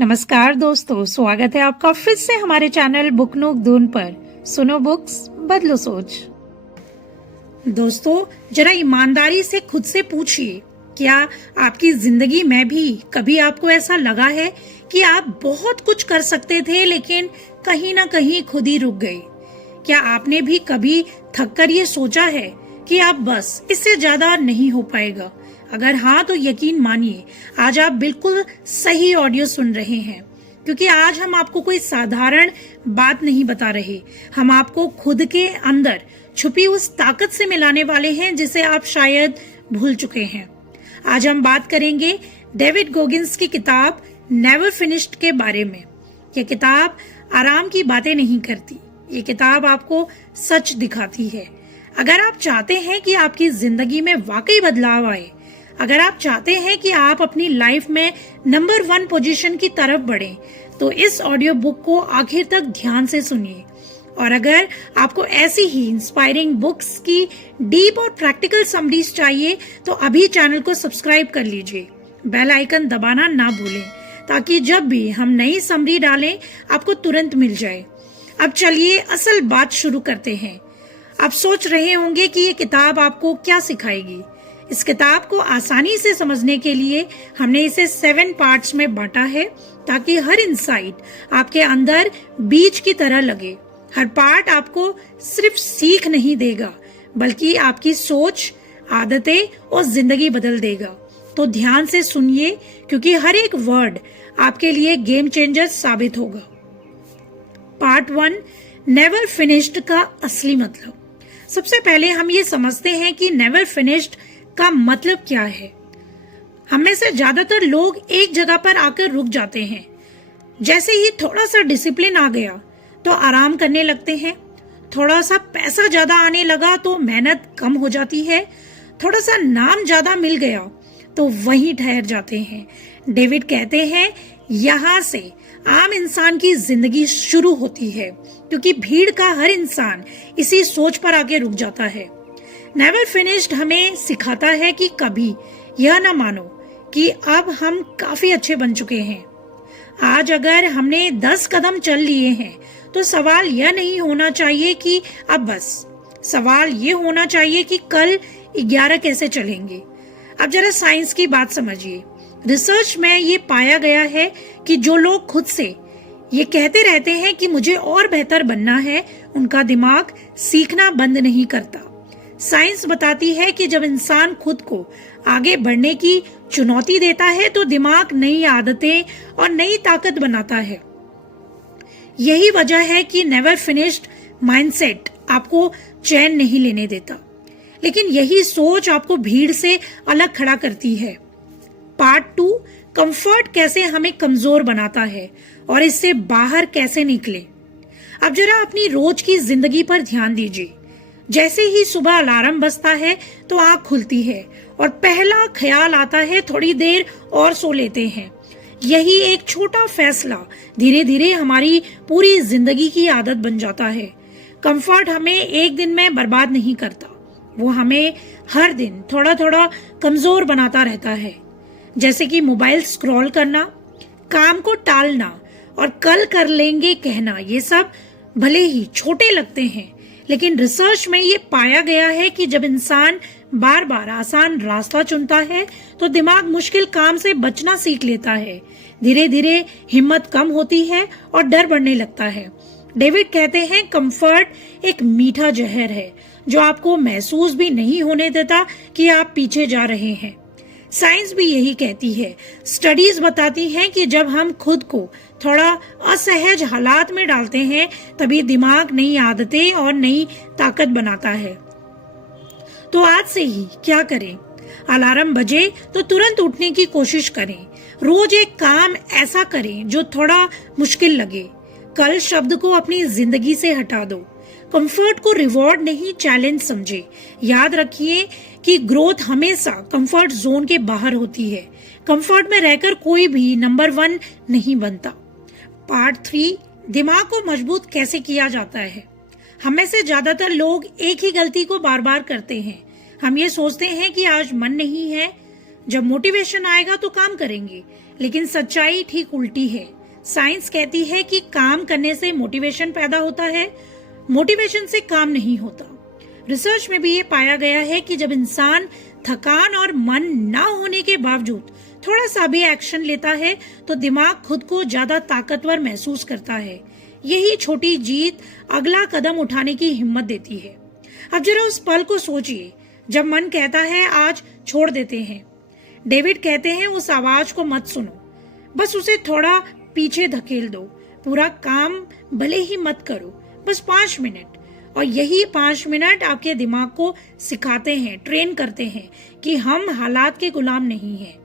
नमस्कार दोस्तों, स्वागत है आपका फिर से हमारे चैनल बुक नोक दून पर। सुनो बुक्स, बदलो सोच। दोस्तों, जरा ईमानदारी से खुद से पूछिए, क्या आपकी जिंदगी में भी कभी आपको ऐसा लगा है कि आप बहुत कुछ कर सकते थे लेकिन कहीं ना कहीं खुद ही रुक गए? क्या आपने भी कभी थक कर ये सोचा है कि आप बस इससे ज्यादा नहीं हो पाएगा? अगर हाँ तो यकीन मानिए, आज आप बिल्कुल सही ऑडियो सुन रहे हैं, क्योंकि आज हम आपको कोई साधारण बात नहीं बता रहे। हम आपको खुद के अंदर छुपी उस ताकत से मिलाने वाले हैं जिसे आप शायद भूल चुके हैं। आज हम बात करेंगे डेविड गोगिंस की किताब नेवर फिनिश्ड के बारे में। यह किताब आराम की बातें नहीं करती, ये किताब आपको सच दिखाती है। अगर आप चाहते हैं कि आपकी जिंदगी में वाकई बदलाव आए, अगर आप चाहते हैं कि आप अपनी लाइफ में नंबर 1 पोजीशन की तरफ बढ़ें, तो इस ऑडियो बुक को आखिर तक ध्यान से सुनिए। और अगर आपको ऐसी ही इंस्पायरिंग बुक्स की डीप और प्रैक्टिकल समरीज चाहिए तो अभी चैनल को सब्सक्राइब कर लीजिए, बेल आइकन दबाना ना भूलें, ताकि जब भी हम नई समरी डालें आपको तुरंत मिल जाए। अब चलिए असल बात शुरू करते हैं। आप सोच रहे होंगे कि ये किताब आपको क्या सिखाएगी। इस किताब को आसानी से समझने के लिए हमने इसे 7 पार्ट्स में बांटा है, ताकि हर इंसाइट आपके अंदर बीज की तरह लगे। हर पार्ट आपको सिर्फ सीख नहीं देगा, बल्कि आपकी सोच, आदतें और जिंदगी बदल देगा। तो ध्यान से सुनिए, क्योंकि हर एक वर्ड आपके लिए गेम चेंजर साबित होगा। पार्ट 1, नेवर फिनिश्ड का असली मतलब। सबसे पहले हम ये समझते हैं कि नेवर फिनिश्ड का मतलब क्या है। हम में से ज्यादातर लोग एक जगह पर आकर रुक जाते हैं। जैसे ही थोड़ा सा डिसिप्लिन आ गया तो आराम करने लगते हैं, थोड़ा सा पैसा ज्यादा आने लगा तो मेहनत कम हो जाती है, थोड़ा सा नाम ज्यादा मिल गया तो वहीं ठहर जाते हैं। डेविड कहते हैं, यहाँ से आम इंसान की जिंदगी शुरू होती है, क्योंकि भीड़ का हर इंसान इसी सोच पर आके रुक जाता है। नेवर फिनिश्ड हमें सिखाता है कि कभी यह ना मानो कि अब हम काफी अच्छे बन चुके हैं। आज अगर हमने 10 कदम चल लिए हैं तो सवाल यह नहीं होना चाहिए कि अब बस, सवाल ये होना चाहिए कि कल 11 कैसे चलेंगे। अब जरा साइंस की बात समझिए। रिसर्च में ये पाया गया है कि जो लोग खुद से ये कहते रहते हैं कि मुझे और बेहतर बनना है, उनका दिमाग सीखना बंद नहीं करता। साइंस बताती है कि जब इंसान खुद को आगे बढ़ने की चुनौती देता है तो दिमाग नई आदतें और नई ताकत बनाता है। यही वजह है कि नेवर फिनिश्ड माइंडसेट आपको चैन नहीं लेने देता, लेकिन यही सोच आपको भीड़ से अलग खड़ा करती है। पार्ट 2, कंफर्ट कैसे हमें कमजोर बनाता है और इससे बाहर कैसे निकले। अब जरा अपनी रोज की जिंदगी पर ध्यान दीजिए। जैसे ही सुबह अलार्म बजता है तो आंख खुलती है और पहला ख्याल आता है थोड़ी देर और सो लेते हैं। यही एक छोटा फैसला धीरे धीरे हमारी पूरी जिंदगी की आदत बन जाता है। कंफर्ट हमें एक दिन में बर्बाद नहीं करता, वो हमें हर दिन थोड़ा थोड़ा कमजोर बनाता रहता है। जैसे कि मोबाइल स्क्रॉल करना, काम को टालना और कल कर लेंगे कहना, ये सब भले ही छोटे लगते हैं, लेकिन रिसर्च में ये पाया गया है कि जब इंसान बार बार आसान रास्ता चुनता है तो दिमाग मुश्किल काम से बचना सीख लेता है। धीरे धीरे हिम्मत कम होती है और डर बढ़ने लगता है। डेविड कहते हैं, कंफर्ट एक मीठा जहर है जो आपको महसूस भी नहीं होने देता कि आप पीछे जा रहे हैं। साइंस भी यही कहती है। स्टडीज बताती हैं कि जब हम खुद को थोड़ा असहज हालात में डालते हैं, तभी दिमाग नई आदतें और नई ताकत बनाता है। तो आज से ही क्या करें? अलार्म बजे तो तुरंत उठने की कोशिश करें। रोज एक काम ऐसा करें जो थोड़ा मुश्किल लगे। कल शब्द को अपनी जिंदगी से हटा दो। कंफर्ट को रिवॉर्ड नहीं, चैलेंज समझे। याद रखिए कि ग्रोथ हमेशा कंफर्ट जोन के बाहर होती है। कंफर्ट में रहकर कोई भी नंबर 1 नहीं बनता। पार्ट 3, दिमाग को मजबूत कैसे किया जाता है। हम में से ज्यादातर लोग एक ही गलती को बार बार करते हैं। हम ये सोचते हैं कि आज मन नहीं है, जब मोटिवेशन आएगा तो काम करेंगे, लेकिन सच्चाई ठीक उल्टी है। साइंस कहती है कि काम करने से मोटिवेशन पैदा होता है, मोटिवेशन से काम नहीं होता। रिसर्च में भी ये पाया गया है कि जब इंसान थकान और मन ना होने के बावजूद थोड़ा सा भी एक्शन लेता है तो दिमाग खुद को ज्यादा ताकतवर महसूस करता है। यही छोटी जीत अगला कदम उठाने की हिम्मत देती है। अब जरा उस पल को सोचिए जब मन कहता है आज छोड़ देते हैं। डेविड कहते हैं उस आवाज को मत सुनो, बस उसे थोड़ा पीछे धकेल दो। पूरा काम भले ही मत करो, बस 5 मिनट। और यही 5 मिनट आपके दिमाग को सिखाते हैं, ट्रेन करते हैं कि हम हालात के गुलाम नहीं हैं।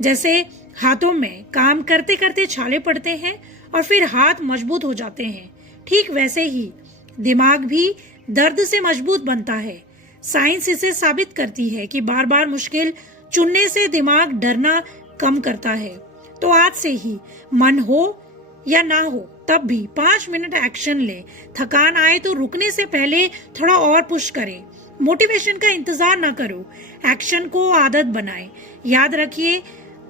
जैसे हाथों में काम करते करते छाले पड़ते हैं और फिर हाथ मजबूत हो जाते हैं, ठीक वैसे ही दिमाग भी दर्द से मजबूत बनता है। साइंस इसे साबित करती है कि बार बार मुश्किल चुनने से दिमाग डरना कम करता है। तो आज से ही मन हो या ना हो तब भी 5 मिनट एक्शन ले। थकान आए तो रुकने से पहले थोड़ा और पुश करें। मोटिवेशन का इंतजार ना करो, एक्शन को आदत बनाएं। याद रखिए,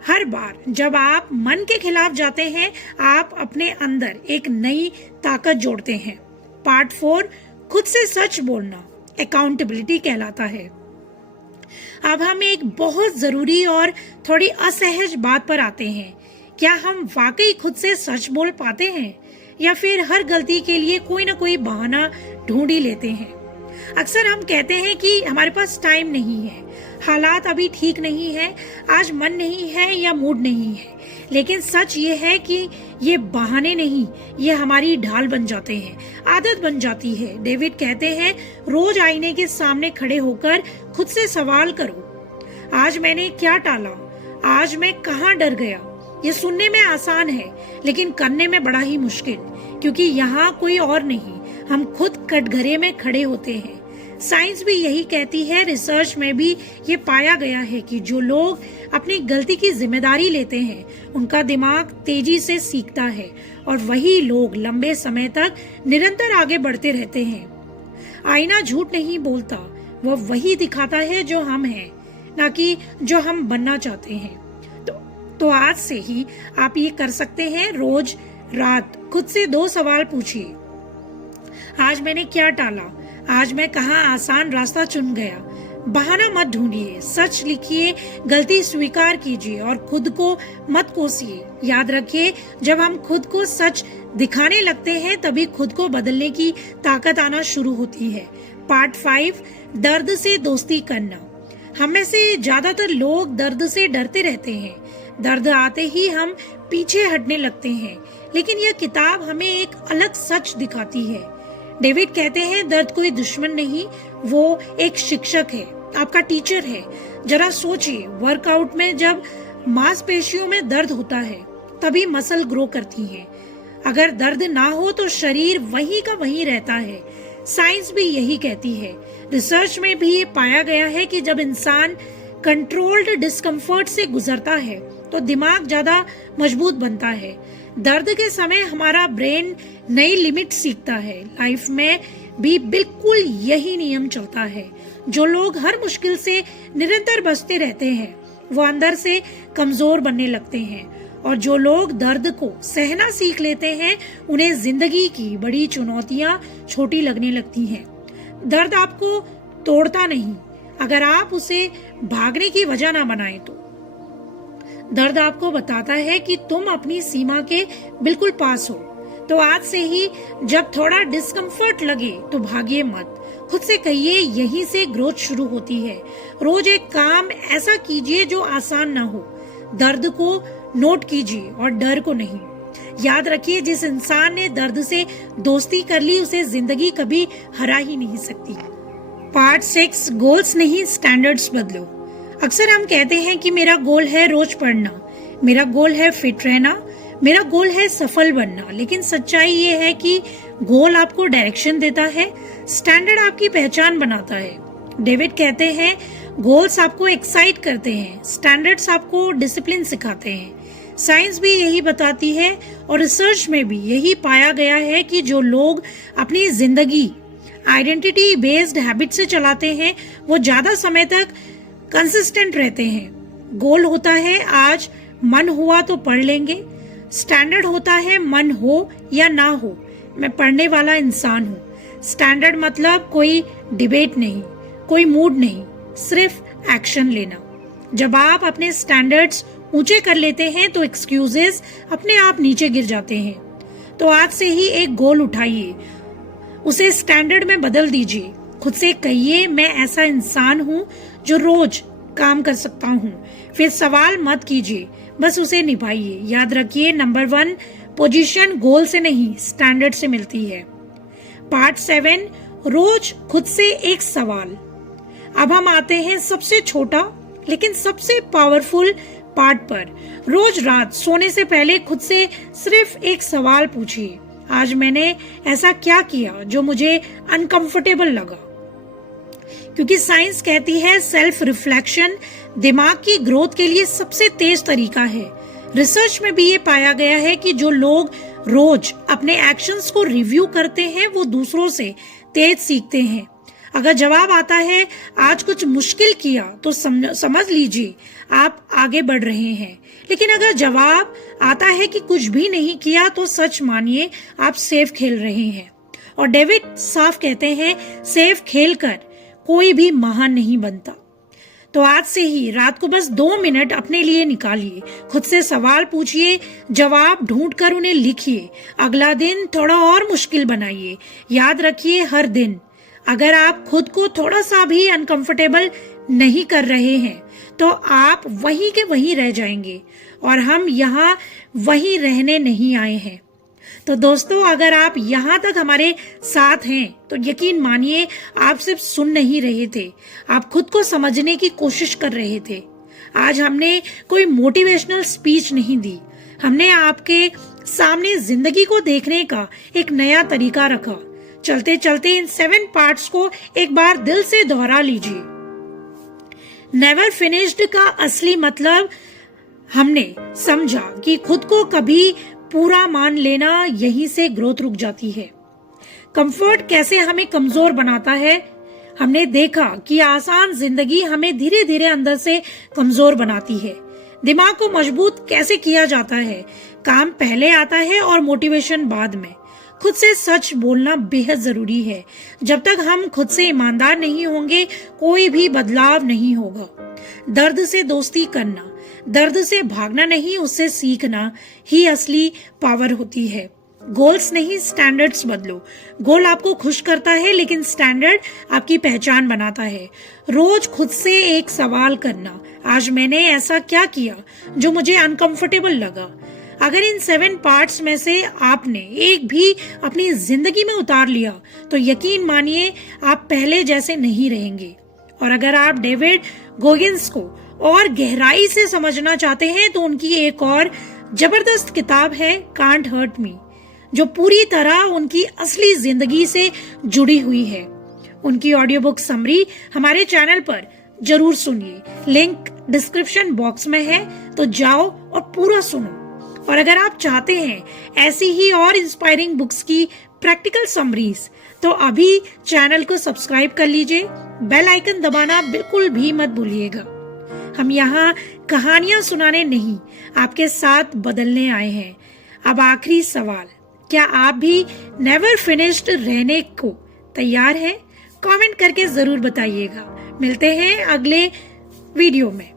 हर बार जब आप मन के खिलाफ जाते हैं आप अपने अंदर एक नई ताकत जोड़ते हैं। पार्ट 4 खुद से सच बोलना अकाउंटेबिलिटी कहलाता है। अब हम एक बहुत जरूरी और थोड़ी असहज बात पर आते हैं। क्या हम वाकई खुद से सच बोल पाते हैं या फिर हर गलती के लिए कोई ना कोई बहाना ढूंढ ही लेते हैं? अक्सर हम कहते हैं कि हमारे पास टाइम नहीं है, हालात अभी ठीक नहीं है, आज मन नहीं है या मूड नहीं है। लेकिन सच ये है कि ये बहाने नहीं, ये हमारी ढाल बन जाते हैं, आदत बन जाती है। डेविड कहते हैं रोज आईने के सामने खड़े होकर खुद से सवाल करो, आज मैंने क्या टाला, आज मैं कहाँ डर गया। ये सुनने में आसान है लेकिन करने में बड़ा ही मुश्किल, क्योंकि यहाँ कोई और नहीं, हम खुद कटघरे में खड़े होते हैं। साइंस भी यही कहती है। रिसर्च में भी ये पाया गया है कि जो लोग अपनी गलती की जिम्मेदारी लेते हैं उनका दिमाग तेजी से सीखता है और वही लोग लंबे समय तक निरंतर आगे बढ़ते रहते हैं। आईना झूठ नहीं बोलता, वो वही दिखाता है जो हम हैं, ना कि जो हम बनना चाहते हैं। तो आज से ही आप ये कर सकते हैं। रोज रात खुद से 2 सवाल पूछिए, आज मैंने क्या टाला, आज मैं कहाँ आसान रास्ता चुन गया। बहाना मत ढूंढिए, सच लिखिए, गलती स्वीकार कीजिए और खुद को मत कोसिए। याद रखिए, जब हम खुद को सच दिखाने लगते हैं तभी खुद को बदलने की ताकत आना शुरू होती है। पार्ट 5 दर्द से दोस्ती करना। हम में से ज्यादातर लोग दर्द से डरते रहते हैं। दर्द आते ही हम पीछे हटने लगते हैं, लेकिन यह किताब हमें एक अलग सच दिखाती है। डेविड कहते हैं दर्द कोई दुश्मन नहीं, वो एक शिक्षक है, आपका टीचर है। जरा सोचिए, वर्कआउट में जब मांसपेशियों में दर्द होता है तभी मसल ग्रो करती हैं। अगर दर्द ना हो तो शरीर वही का वही रहता है। साइंस भी यही कहती है। रिसर्च में भी ये पाया गया है कि जब इंसान कंट्रोल्ड डिस्कम्फर्ट से गुजरता है तो दिमाग ज्यादा मजबूत बनता है। दर्द के समय हमारा ब्रेन नई लिमिट सीखता है। लाइफ में भी बिल्कुल यही नियम चलता है। जो लोग हर मुश्किल से निरंतर बचते रहते हैं वो अंदर से कमजोर बनने लगते हैं, और जो लोग दर्द को सहना सीख लेते हैं उन्हें जिंदगी की बड़ी चुनौतियां छोटी लगने लगती हैं। दर्द आपको तोड़ता नहीं, अगर आप उसे भागने की वजह ना बनाएं तो। दर्द आपको बताता है कि तुम अपनी सीमा के बिल्कुल पास हो। तो आज से ही जब थोड़ा डिस्कम्फर्ट लगे तो भागिए मत। खुद से कहिए, यहीं से ग्रोथ शुरू होती है। रोज एक काम ऐसा कीजिए जो आसान ना हो। दर्द को नोट कीजिए और डर को नहीं। याद रखिए, जिस इंसान ने दर्द से दोस्ती कर ली उसे जिंदगी कभी हरा ही नहीं सकती। पार्ट 6 गोल्स नहीं स्टैंडर्ड्स बदलो। अक्सर हम कहते हैं कि मेरा गोल है रोज पढ़ना, मेरा गोल है फिट रहना, मेरा गोल है सफल बनना। लेकिन सच्चाई ये है कि गोल आपको डायरेक्शन देता है, स्टैंडर्ड आपकी पहचान बनाता है। डेविड कहते हैं गोल्स आपको एक्साइट करते हैं, स्टैंडर्ड्स आपको डिसिप्लिन सिखाते हैं। साइंस भी यही बताती है और रिसर्च में भी यही पाया गया है कि जो लोग अपनी जिंदगी आइडेंटिटी बेस्ड हैबिट से चलाते हैं वो ज्यादा समय तक कंसिस्टेंट रहते हैं। गोल होता है आज मन हुआ तो पढ़ लेंगे, स्टैंडर्ड होता है मन हो या ना हो मैं पढ़ने वाला इंसान हूँ। स्टैंडर्ड मतलब कोई डिबेट नहीं, कोई मूड नहीं, सिर्फ एक्शन लेना। जब आप अपने स्टैंडर्ड्स ऊंचे कर लेते हैं तो एक्सक्यूजेस अपने आप नीचे गिर जाते हैं। तो आज से ही एक गोल उठाइए, उसे स्टैंडर्ड में बदल दीजिए। खुद से कहिए मैं ऐसा इंसान हूँ जो रोज काम कर सकता हूँ। फिर सवाल मत कीजिए, बस उसे निभाइए। याद रखिए नंबर 1 पोजीशन गोल से नहीं स्टैंडर्ड से मिलती है। पार्ट 7 रोज खुद से एक सवाल। अब हम आते हैं सबसे छोटा लेकिन सबसे पावरफुल पार्ट पर। रोज रात सोने से पहले खुद से सिर्फ एक सवाल पूछिए, आज मैंने ऐसा क्या किया जो मुझे अनकंफर्टेबल लगा। क्योंकि साइंस कहती है सेल्फ रिफ्लेक्शन दिमाग की ग्रोथ के लिए सबसे तेज तरीका है। रिसर्च में भी ये पाया गया है कि जो लोग रोज अपने एक्शंस को रिव्यू करते हैं वो दूसरों से तेज सीखते हैं। अगर जवाब आता है आज कुछ मुश्किल किया तो समझ लीजिए आप आगे बढ़ रहे हैं। लेकिन अगर जवाब आता है कि कुछ भी नहीं किया तो सच मानिए आप सेफ खेल रहे हैं। और डेविड साफ कहते हैं सेफ खेलकर कोई भी महान नहीं बनता। तो आज से ही रात को बस 2 मिनट अपने लिए निकालिए, खुद से सवाल पूछिए, जवाब ढूंढकर उन्हें लिखिए। अगला दिन थोड़ा और मुश्किल बनाइए। याद रखिए हर दिन अगर आप खुद को थोड़ा सा भी अनकंफर्टेबल नहीं कर रहे हैं तो आप वहीं के वहीं रह जाएंगे और हम यहाँ वहीं रहने नहीं आए हैं। तो दोस्तों अगर आप यहाँ तक हमारे साथ हैं तो यकीन मानिए आप सिर्फ सुन नहीं रहे थे, आप खुद को समझने की कोशिश कर रहे थे। आज हमने कोई मोटिवेशनल स्पीच नहीं दी, हमने आपके सामने जिंदगी को देखने का एक नया तरीका रखा। चलते चलते इन 7 पार्ट्स को एक बार दिल से दोहरा लीजिए। नेवर फिनिश्ड का असली मतलब हमने समझा कि खुद को कभी पूरा मान लेना, यहीं से ग्रोथ रुक जाती है। कंफर्ट कैसे हमें कमजोर बनाता है, हमने देखा कि आसान जिंदगी हमें धीरे धीरे अंदर से कमजोर बनाती है। दिमाग को मजबूत कैसे किया जाता है, काम पहले आता है और मोटिवेशन बाद में। खुद से सच बोलना बेहद जरूरी है। जब तक हम खुद से ईमानदार नहीं होंगे कोई भी बदलाव नहीं होगा। दर्द से दोस्ती करना, दर्द से भागना नहीं, उससे सीखना ही असली पावर होती है। गोल्स नहीं स्टैंडर्ड्स बदलो। गोल आपको खुश करता है लेकिन स्टैंडर्ड आपकी पहचान बनाता है। रोज खुद से एक सवाल करना, आज मैंने ऐसा क्या किया जो मुझे अनकंफर्टेबल लगा। अगर इन 7 पार्ट्स में से आपने एक भी अपनी जिंदगी में उतार लिया तो यकीन मानिए आप पहले जैसे नहीं रहेंगे। और अगर आप डेविड गोगिंस को और गहराई से समझना चाहते हैं तो उनकी एक और जबरदस्त किताब है कांट हर्ट मी, जो पूरी तरह उनकी असली जिंदगी से जुड़ी हुई है। उनकी ऑडियो बुक समरी हमारे चैनल पर जरूर सुनिए, लिंक डिस्क्रिप्शन बॉक्स में है, तो जाओ और पूरा सुनो। और अगर आप चाहते हैं ऐसी ही और इंस्पायरिंग बुक्स की प्रैक्टिकल समरीज तो अभी चैनल को सब्सक्राइब कर लीजिए, बेल आइकन दबाना बिल्कुल भी मत भूलिएगा। हम यहाँ कहानियां सुनाने नहीं, आपके साथ बदलने आए हैं। अब आखिरी सवाल, क्या आप भी नेवर फिनिश्ड रहने को तैयार हैं? कमेंट करके जरूर बताइएगा। मिलते हैं अगले वीडियो में।